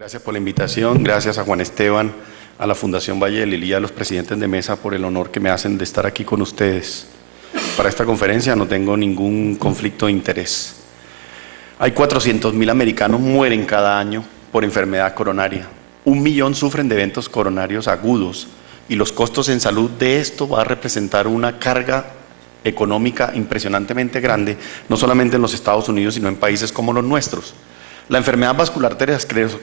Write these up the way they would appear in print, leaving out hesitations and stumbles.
Gracias por la invitación, gracias a Juan Esteban, a la Fundación Valle de Lili y a los presidentes de mesa por el honor que me hacen de estar aquí con ustedes. Para esta conferencia no tengo ningún conflicto de interés. Hay 400.000 americanos mueren cada año por enfermedad coronaria. 1 millón sufren de eventos coronarios agudos y los costos en salud de esto va a representar una carga económica impresionantemente grande, no solamente en los Estados Unidos, sino en países como los nuestros. La enfermedad vascular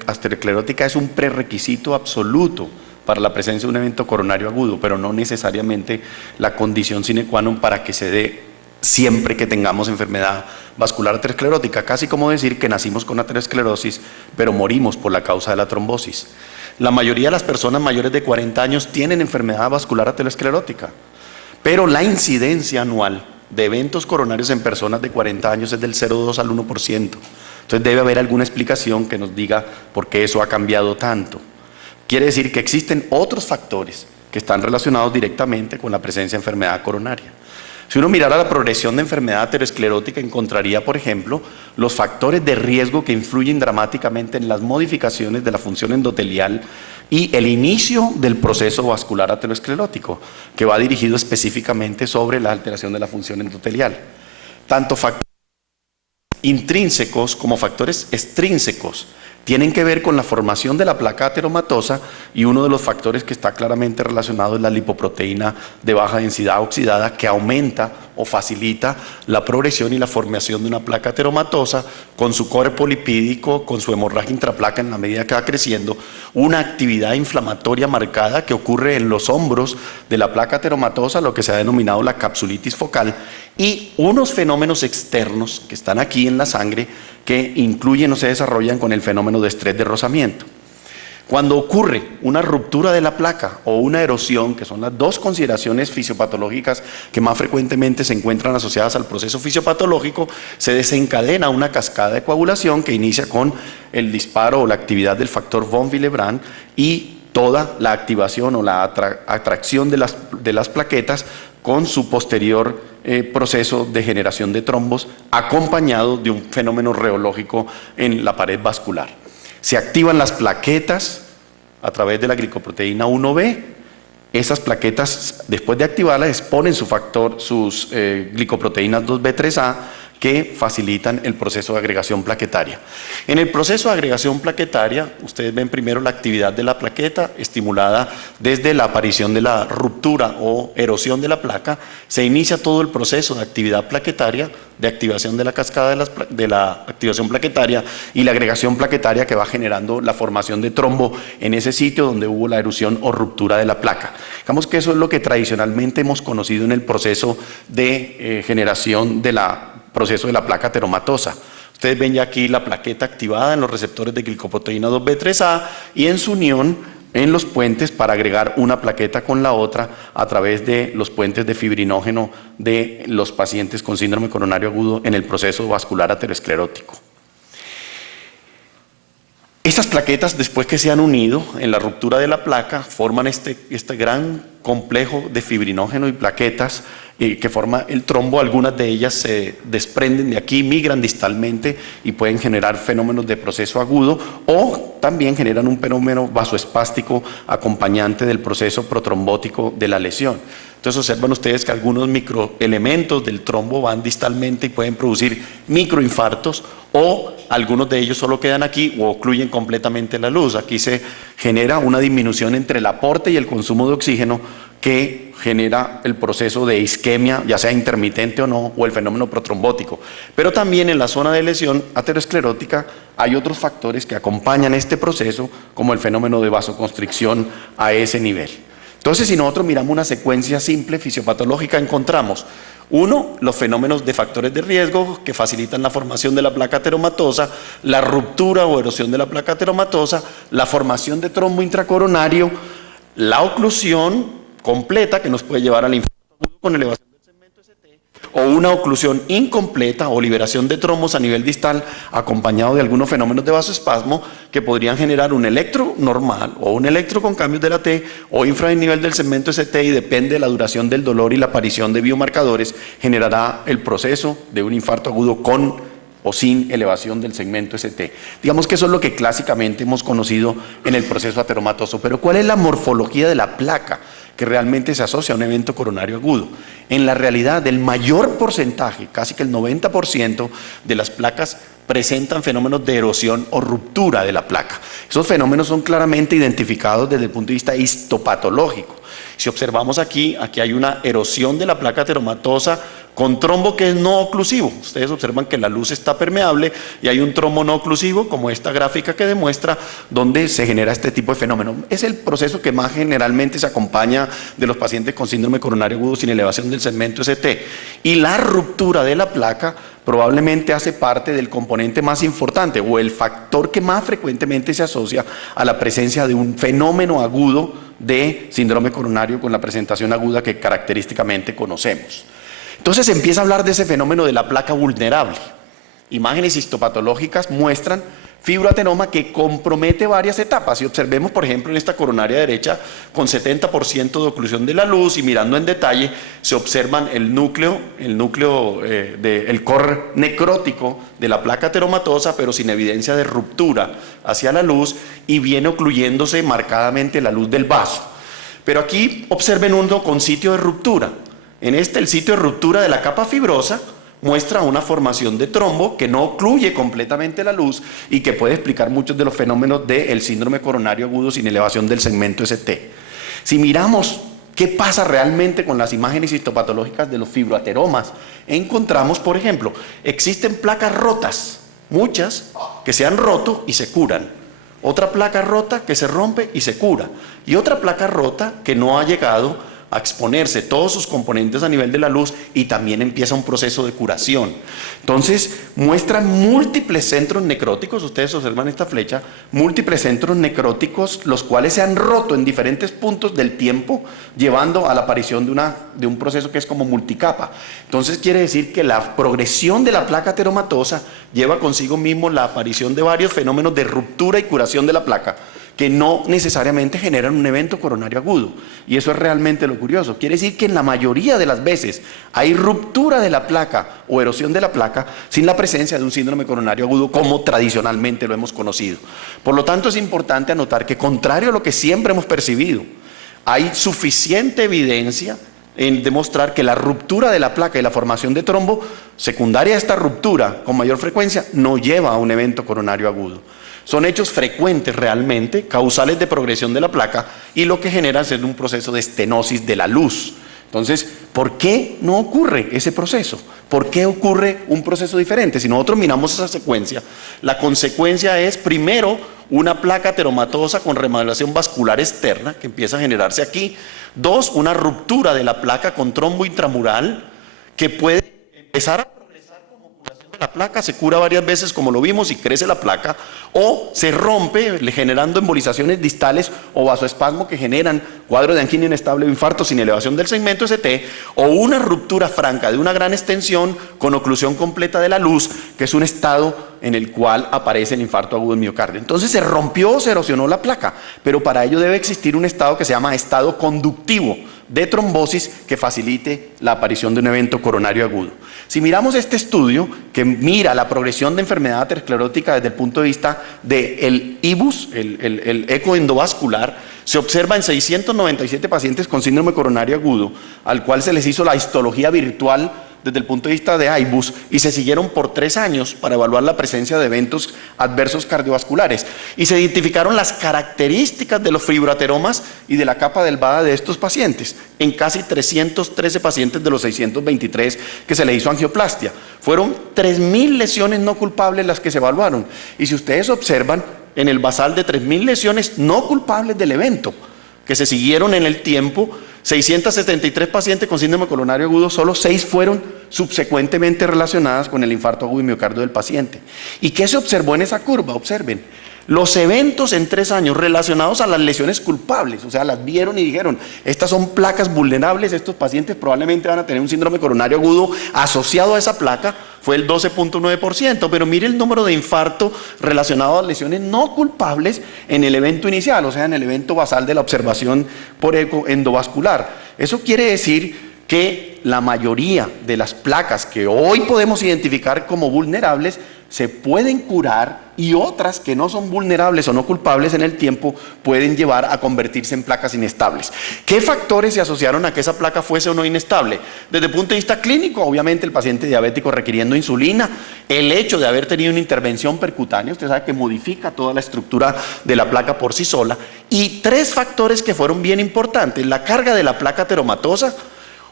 aterosclerótica es un prerequisito absoluto para la presencia de un evento coronario agudo, pero no necesariamente la condición sine qua non para que se dé siempre que tengamos enfermedad vascular aterosclerótica, casi como decir que nacimos con aterosclerosis, pero morimos por la causa de la trombosis. La mayoría de las personas mayores de 40 años tienen enfermedad vascular aterosclerótica, pero la incidencia anual de eventos coronarios en personas de 40 años es del 0,2 al 1%. Entonces debe haber alguna explicación que nos diga por qué eso ha cambiado tanto. Quiere decir que existen otros factores que están relacionados directamente con la presencia de enfermedad coronaria. Si uno mirara la progresión de enfermedad aterosclerótica, encontraría, por ejemplo, los factores de riesgo que influyen dramáticamente en las modificaciones de la función endotelial y el inicio del proceso vascular aterosclerótico, que va dirigido específicamente sobre la alteración de la función endotelial. Tanto factores intrínsecos como factores extrínsecos tienen que ver con la formación de la placa ateromatosa, y uno de los factores que está claramente relacionado es la lipoproteína de baja densidad oxidada, que aumenta o facilita la progresión y la formación de una placa ateromatosa con su cuerpo lipídico, con su hemorragia intraplaca en la medida que va creciendo, una actividad inflamatoria marcada que ocurre en los hombros de la placa ateromatosa, lo que se ha denominado la capsulitis focal, y unos fenómenos externos que están aquí en la sangre que incluyen o se desarrollan con el fenómeno de estrés de rozamiento. Cuando ocurre una ruptura de la placa o una erosión, que son las dos consideraciones fisiopatológicas que más frecuentemente se encuentran asociadas al proceso fisiopatológico, se desencadena una cascada de coagulación que inicia con el disparo o la actividad del factor von Willebrand y toda la activación o la atracción de las plaquetas con su posterior proceso de generación de trombos, acompañado de un fenómeno reológico en la pared vascular. Se activan las plaquetas a través de la glicoproteína 1B. Esas plaquetas, después de activarlas, exponen sus glicoproteínas 2B3A, que facilitan el proceso de agregación plaquetaria. En el proceso de agregación plaquetaria, ustedes ven primero la actividad de la plaqueta estimulada desde la aparición de la ruptura o erosión de la placa. Se inicia todo el proceso de actividad plaquetaria, de activación de la cascada de la activación plaquetaria y la agregación plaquetaria, que va generando la formación de trombo en ese sitio donde hubo la erosión o ruptura de la placa. Digamos que eso es lo que tradicionalmente hemos conocido en el proceso de generación de la proceso de la placa ateromatosa. Ustedes ven ya aquí la plaqueta activada en los receptores de glicoproteína 2B3A y en su unión en los puentes para agregar una plaqueta con la otra a través de los puentes de fibrinógeno de los pacientes con síndrome coronario agudo en el proceso vascular aterosclerótico. Estas plaquetas, después que se han unido en la ruptura de la placa, forman este gran complejo de fibrinógeno y plaquetas que forma el trombo. Algunas de ellas se desprenden de aquí, migran distalmente y pueden generar fenómenos de proceso agudo, o también generan un fenómeno vasoespástico acompañante del proceso protrombótico de la lesión. Entonces observan ustedes que algunos microelementos del trombo van distalmente y pueden producir microinfartos, o algunos de ellos solo quedan aquí o ocluyen completamente la luz. Aquí se genera una disminución entre el aporte y el consumo de oxígeno que genera el proceso de isquemia, ya sea intermitente o no, o el fenómeno protrombótico. Pero también en la zona de lesión aterosclerótica hay otros factores que acompañan este proceso, como el fenómeno de vasoconstricción a ese nivel. Entonces, si nosotros miramos una secuencia simple fisiopatológica, encontramos: uno, los fenómenos de factores de riesgo que facilitan la formación de la placa ateromatosa, la ruptura o erosión de la placa ateromatosa, la formación de trombo intracoronario, la oclusión completa que nos puede llevar al infarto agudo con elevación del segmento ST, o una oclusión incompleta o liberación de trombos a nivel distal acompañado de algunos fenómenos de vasoespasmo que podrían generar un electro normal o un electro con cambios de la T o infranivel del segmento ST, y depende de la duración del dolor y la aparición de biomarcadores, generará el proceso de un infarto agudo con o sin elevación del segmento ST. Digamos que eso es lo que clásicamente hemos conocido en el proceso ateromatoso. Pero ¿cuál es la morfología de la placa que realmente se asocia a un evento coronario agudo? En la realidad, el mayor porcentaje, casi que el 90% de las placas presentan fenómenos de erosión o ruptura de la placa. Esos fenómenos son claramente identificados desde el punto de vista histopatológico. Si observamos aquí hay una erosión de la placa ateromatosa con trombo que es no oclusivo. Ustedes observan que la luz está permeable y hay un trombo no oclusivo, como esta gráfica que demuestra, donde se genera este tipo de fenómeno. Es el proceso que más generalmente se acompaña de los pacientes con síndrome coronario agudo sin elevación del segmento ST. Y la ruptura de la placa probablemente hace parte del componente más importante o el factor que más frecuentemente se asocia a la presencia de un fenómeno agudo de síndrome coronario con la presentación aguda que característicamente conocemos. Entonces empieza a hablar de ese fenómeno de la placa vulnerable. Imágenes histopatológicas muestran fibroatenoma que compromete varias etapas. Y observemos, por ejemplo, en esta coronaria derecha con 70% de oclusión de la luz, y mirando en detalle se observan el núcleo del core necrótico de la placa ateromatosa, pero sin evidencia de ruptura hacia la luz, y viene ocluyéndose marcadamente la luz del vaso. Pero aquí observen uno con sitio de ruptura. En este, el sitio de ruptura de la capa fibrosa muestra una formación de trombo que no ocluye completamente la luz y que puede explicar muchos de los fenómenos del síndrome coronario agudo sin elevación del segmento ST. Si miramos qué pasa realmente con las imágenes histopatológicas de los fibroateromas, encontramos, por ejemplo, existen placas rotas, muchas que se han roto y se curan. Otra placa rota que se rompe y se cura. Y otra placa rota que no ha llegado a exponerse todos sus componentes a nivel de la luz y también empieza un proceso de curación. Entonces muestran múltiples centros necróticos, ustedes observan esta flecha, múltiples centros necróticos los cuales se han roto en diferentes puntos del tiempo, llevando a la aparición de un proceso que es como multicapa. Entonces quiere decir que la progresión de la placa ateromatosa lleva consigo mismo la aparición de varios fenómenos de ruptura y curación de la placa, que no necesariamente generan un evento coronario agudo. Y eso es realmente lo curioso. Quiere decir que en la mayoría de las veces hay ruptura de la placa o erosión de la placa sin la presencia de un síndrome coronario agudo como tradicionalmente lo hemos conocido. Por lo tanto, es importante anotar que, contrario a lo que siempre hemos percibido, hay suficiente evidencia en demostrar que la ruptura de la placa y la formación de trombo secundaria a esta ruptura con mayor frecuencia no lleva a un evento coronario agudo. Son hechos frecuentes realmente, causales de progresión de la placa, y lo que genera es un proceso de estenosis de la luz. Entonces, ¿por qué no ocurre ese proceso? ¿Por qué ocurre un proceso diferente? Si nosotros miramos esa secuencia, la consecuencia es primero una placa ateromatosa con remodelación vascular externa que empieza a generarse aquí. Dos, una ruptura de la placa con trombo intramural que puede empezar a la placa, se cura varias veces como lo vimos y crece la placa, o se rompe generando embolizaciones distales o vasoespasmo que generan cuadro de angina inestable o infarto sin elevación del segmento ST, o una ruptura franca de una gran extensión con oclusión completa de la luz, que es un estado en el cual aparece el infarto agudo del miocardio. Entonces se rompió o se erosionó la placa, pero para ello debe existir un estado que se llama estado conductivo de trombosis que facilite la aparición de un evento coronario agudo. Si miramos este estudio que mira la progresión de enfermedad aterosclerótica desde el punto de vista del IBUS, el eco endovascular, se observa en 697 pacientes con síndrome coronario agudo, al cual se les hizo la histología virtual desde el punto de vista de IBUS y se siguieron por 3 años para evaluar la presencia de eventos adversos cardiovasculares, y se identificaron las características de los fibroateromas y de la capa delgada de estos pacientes en casi 313 pacientes de los 623 que se les hizo angioplastia. Fueron 3.000 lesiones no culpables las que se evaluaron, y si ustedes observan en el basal de 3.000 lesiones no culpables del evento que se siguieron en el tiempo, 673 pacientes con síndrome coronario agudo, solo 6 fueron subsecuentemente relacionadas con el infarto agudo y miocardio del paciente. ¿Y qué se observó en esa curva? Observen, los eventos en 3 años relacionados a las lesiones culpables, o sea, las vieron y dijeron, estas son placas vulnerables, estos pacientes probablemente van a tener un síndrome coronario agudo asociado a esa placa, fue el 12.9%, pero mire el número de infarto relacionado a lesiones no culpables en el evento inicial, o sea, en el evento basal de la observación por eco endovascular. Eso quiere decir que la mayoría de las placas que hoy podemos identificar como vulnerables se pueden curar y otras que no son vulnerables o no culpables en el tiempo pueden llevar a convertirse en placas inestables. ¿Qué factores se asociaron a que esa placa fuese o no inestable? Desde el punto de vista clínico, obviamente el paciente diabético requiriendo insulina, el hecho de haber tenido una intervención percutánea, usted sabe que modifica toda la estructura de la placa por sí sola, y 3 factores que fueron bien importantes: la carga de la placa ateromatosa,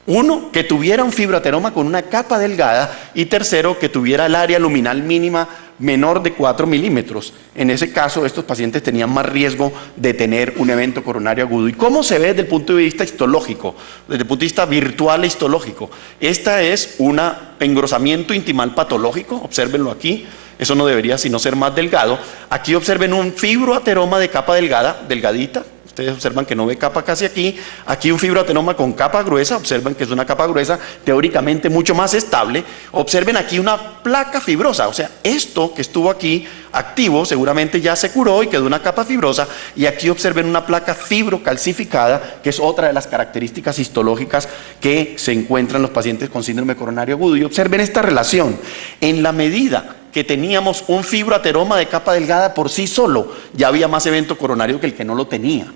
uno, que tuviera un fibroateroma con una capa delgada, y tercero, que tuviera el área luminal mínima menor de 4 milímetros. En ese caso, estos pacientes tenían más riesgo de tener un evento coronario agudo. ¿Y cómo se ve desde el punto de vista histológico? Desde el punto de vista virtual e histológico. Esta es un engrosamiento intimal patológico, obsérvenlo aquí. Eso no debería sino ser más delgado. Aquí observen un fibroateroma de capa delgada, delgadita. Ustedes observan que no ve capa casi aquí. Aquí un fibroateroma con capa gruesa. Observen que es una capa gruesa, teóricamente mucho más estable. Observen aquí una placa fibrosa. O sea, esto que estuvo aquí activo seguramente ya se curó y quedó una capa fibrosa. Y aquí observen una placa fibrocalcificada, que es otra de las características histológicas que se encuentran en los pacientes con síndrome coronario agudo. Y observen esta relación. En la medida que teníamos un fibroateroma de capa delgada por sí solo, ya había más evento coronario que el que no lo tenía.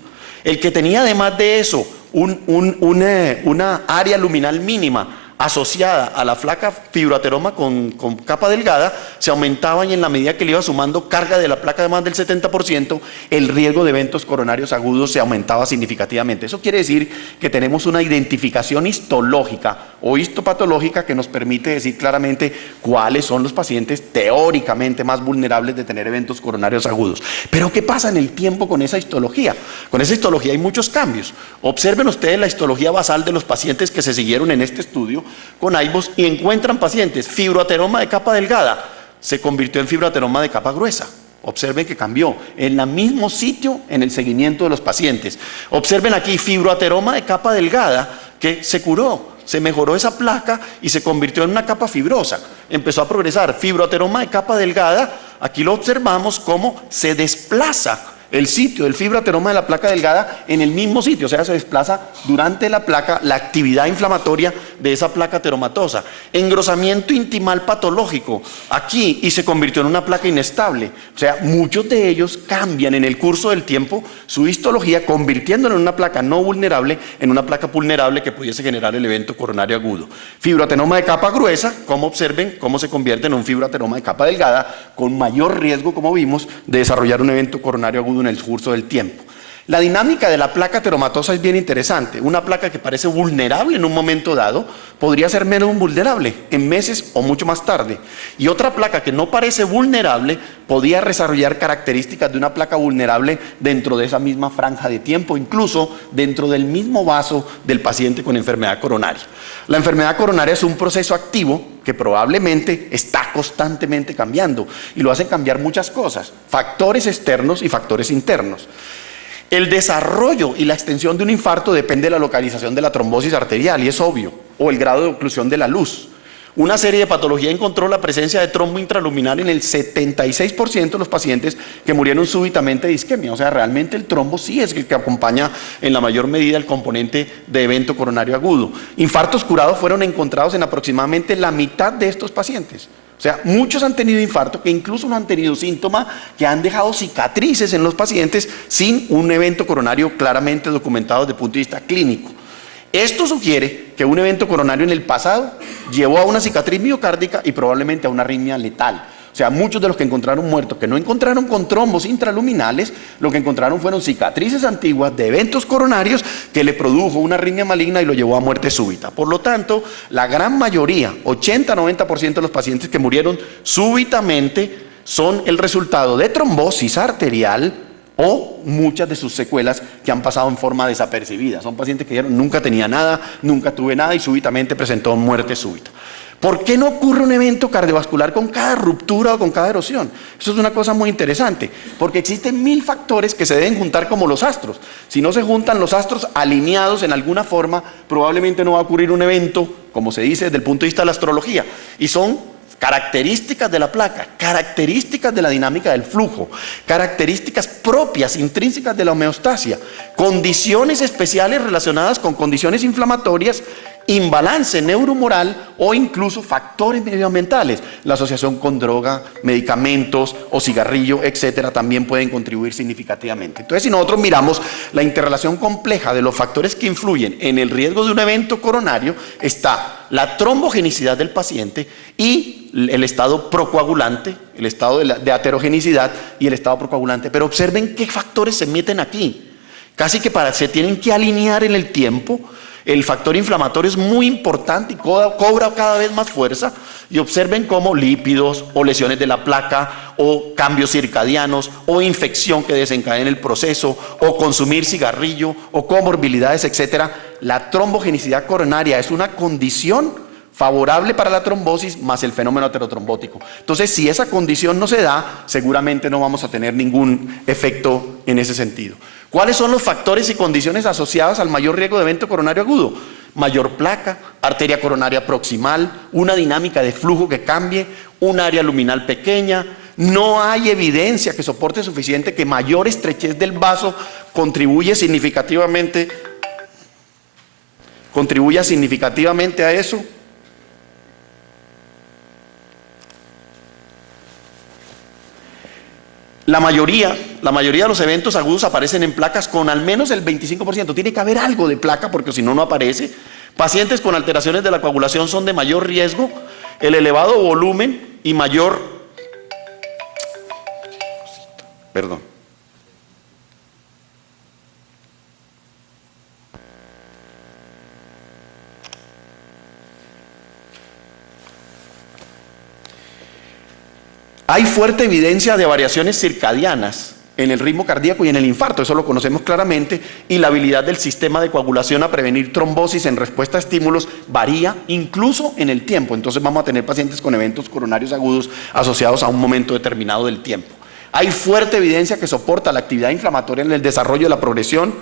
El que tenía además de eso una área luminal mínima asociada a la placa fibroateroma con capa delgada, se aumentaban, y en la medida que le iba sumando carga de la placa de más del 70%, el riesgo de eventos coronarios agudos se aumentaba significativamente. Eso quiere decir que tenemos una identificación histológica o histopatológica que nos permite decir claramente cuáles son los pacientes teóricamente más vulnerables de tener eventos coronarios agudos. Pero ¿qué pasa en el tiempo con esa histología? Con esa histología hay muchos cambios. Observen ustedes la histología basal de los pacientes que se siguieron en este estudio con IVOS y encuentran pacientes, fibroateroma de capa delgada se convirtió en fibroateroma de capa gruesa. Observen que cambió en el mismo sitio en el seguimiento de los pacientes. Observen aquí fibroateroma de capa delgada que se curó, se mejoró esa placa y se convirtió en una capa fibrosa. Empezó a progresar. Fibroateroma de capa delgada, aquí lo observamos cómo se desplaza el sitio del fibroateroma de la placa delgada en el mismo sitio, o sea, se desplaza durante la placa la actividad inflamatoria de esa placa ateromatosa. Engrosamiento intimal patológico aquí, y se convirtió en una placa inestable. O sea, muchos de ellos cambian en el curso del tiempo su histología, convirtiéndola en una placa no vulnerable en una placa vulnerable que pudiese generar el evento coronario agudo. Fibroateroma de capa gruesa, como observen cómo se convierte en un fibroateroma de capa delgada con mayor riesgo, como vimos, de desarrollar un evento coronario agudo en el curso del tiempo. La dinámica de la placa ateromatosa es bien interesante. Una placa que parece vulnerable en un momento dado podría ser menos vulnerable en meses o mucho más tarde. Y otra placa que no parece vulnerable podía desarrollar características de una placa vulnerable dentro de esa misma franja de tiempo, incluso dentro del mismo vaso del paciente con enfermedad coronaria. La enfermedad coronaria es un proceso activo que probablemente está constantemente cambiando, y lo hacen cambiar muchas cosas, factores externos y factores internos. El desarrollo y la extensión de un infarto depende de la localización de la trombosis arterial, y es obvio, o el grado de oclusión de la luz. Una serie de patologías encontró la presencia de trombo intraluminal en el 76% de los pacientes que murieron súbitamente de isquemia. O sea, realmente el trombo sí es el que acompaña en la mayor medida el componente de evento coronario agudo. Infartos curados fueron encontrados en aproximadamente la mitad de estos pacientes. O sea, muchos han tenido infarto que incluso no han tenido síntomas, que han dejado cicatrices en los pacientes sin un evento coronario claramente documentado desde el punto de vista clínico. Esto sugiere que un evento coronario en el pasado llevó a una cicatriz miocárdica y probablemente a una arritmia letal. O sea, muchos de los que encontraron muertos, que no encontraron con trombos intraluminales, lo que encontraron fueron cicatrices antiguas de eventos coronarios que le produjo una arritmia maligna y lo llevó a muerte súbita. Por lo tanto, la gran mayoría, 80-90% de los pacientes que murieron súbitamente son el resultado de trombosis arterial o muchas de sus secuelas que han pasado en forma desapercibida. Son pacientes que dijeron nunca tenía nada, nunca tuve nada, y súbitamente presentó muerte súbita. ¿Por qué no ocurre un evento cardiovascular con cada ruptura o con cada erosión? Eso es una cosa muy interesante, porque existen 1000 factores que se deben juntar como los astros. Si no se juntan los astros alineados en alguna forma, probablemente no va a ocurrir un evento, como se dice desde el punto de vista de la astrología, y son características de la placa, características de la dinámica del flujo, características propias, intrínsecas de la homeostasia, condiciones especiales relacionadas con condiciones inflamatorias imbalance neuromoral o incluso factores medioambientales. La asociación con droga, medicamentos o cigarrillo, etcétera, también pueden contribuir significativamente. Entonces, si nosotros miramos la interrelación compleja de los factores que influyen en el riesgo de un evento coronario, está la trombogenicidad del paciente y el estado procoagulante, el estado de aterogenicidad y el estado procoagulante. Pero observen qué factores se meten aquí. Casi que se tienen que alinear en el tiempo. El factor inflamatorio es muy importante y cobra cada vez más fuerza. Y observen cómo lípidos o lesiones de la placa o cambios circadianos o infección que desencadena el proceso o consumir cigarrillo o comorbilidades, etcétera. La trombogenicidad coronaria es una condición favorable para la trombosis más el fenómeno aterotrombótico. Entonces, si esa condición no se da, seguramente no vamos a tener ningún efecto en ese sentido. ¿Cuáles son los factores y condiciones asociadas al mayor riesgo de evento coronario agudo? Mayor placa, arteria coronaria proximal, una dinámica de flujo que cambie, un área luminal pequeña. No hay evidencia que soporte suficiente que mayor estrechez del vaso contribuya significativamente a eso. La mayoría de los eventos agudos aparecen en placas con al menos el 25%. Tiene que haber algo de placa porque si no, no aparece. Pacientes con alteraciones de la coagulación son de mayor riesgo. El elevado volumen y Hay fuerte evidencia de variaciones circadianas en el ritmo cardíaco y en el infarto, eso lo conocemos claramente, y la habilidad del sistema de coagulación a prevenir trombosis en respuesta a estímulos varía incluso en el tiempo. Entonces vamos a tener pacientes con eventos coronarios agudos asociados a un momento determinado del tiempo. Hay fuerte evidencia que soporta la actividad inflamatoria en el desarrollo de la progresión.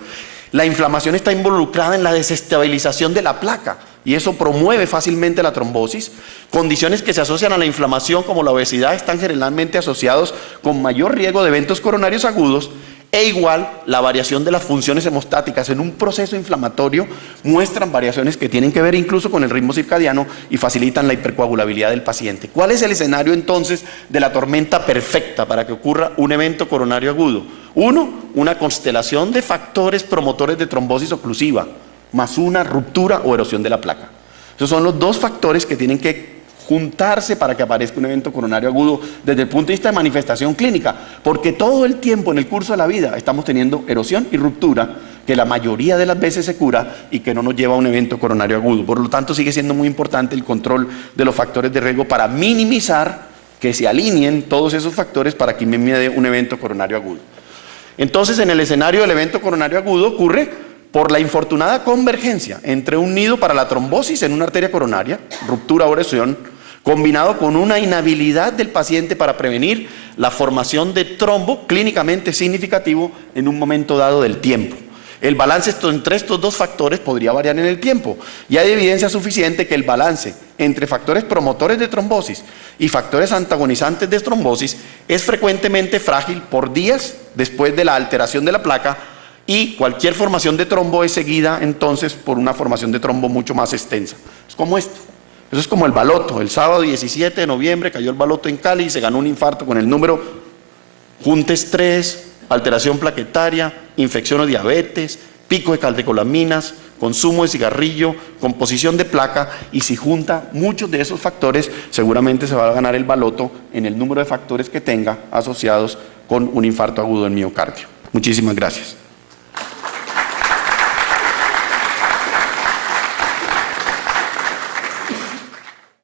La inflamación está involucrada en la desestabilización de la placa y eso promueve fácilmente la trombosis. Condiciones que se asocian a la inflamación como la obesidad están generalmente asociados con mayor riesgo de eventos coronarios agudos e igual la variación de las funciones hemostáticas en un proceso inflamatorio muestran variaciones que tienen que ver incluso con el ritmo circadiano y facilitan la hipercoagulabilidad del paciente. ¿Cuál es el escenario entonces de la tormenta perfecta para que ocurra un evento coronario agudo? Uno, una constelación de factores promotores de trombosis oclusiva, más una ruptura o erosión de la placa. Esos son los dos factores que tienen que juntarse para que aparezca un evento coronario agudo desde el punto de vista de manifestación clínica, porque todo el tiempo en el curso de la vida estamos teniendo erosión y ruptura que la mayoría de las veces se cura y que no nos lleva a un evento coronario agudo. Por lo tanto, sigue siendo muy importante el control de los factores de riesgo para minimizar que se alineen todos esos factores para que me dé un evento coronario agudo. Entonces, en el escenario del evento coronario agudo ocurre por la infortunada convergencia entre un nido para la trombosis en una arteria coronaria, ruptura o erosión, combinado con una inhabilidad del paciente para prevenir la formación de trombo clínicamente significativo en un momento dado del tiempo. El balance entre estos dos factores podría variar en el tiempo y hay evidencia suficiente que el balance entre factores promotores de trombosis y factores antagonizantes de trombosis es frecuentemente frágil por días después de la alteración de la placa y cualquier formación de trombo es seguida entonces por una formación de trombo mucho más extensa. Es como esto. Eso es como el baloto. El sábado 17 de noviembre cayó el baloto en Cali y se ganó un infarto con el número juntes 3, alteración plaquetaria, infección o diabetes, pico de catecolaminas, consumo de cigarrillo, composición de placa, y si junta muchos de esos factores, seguramente se va a ganar el baloto en el número de factores que tenga asociados con un infarto agudo del miocardio. Muchísimas gracias.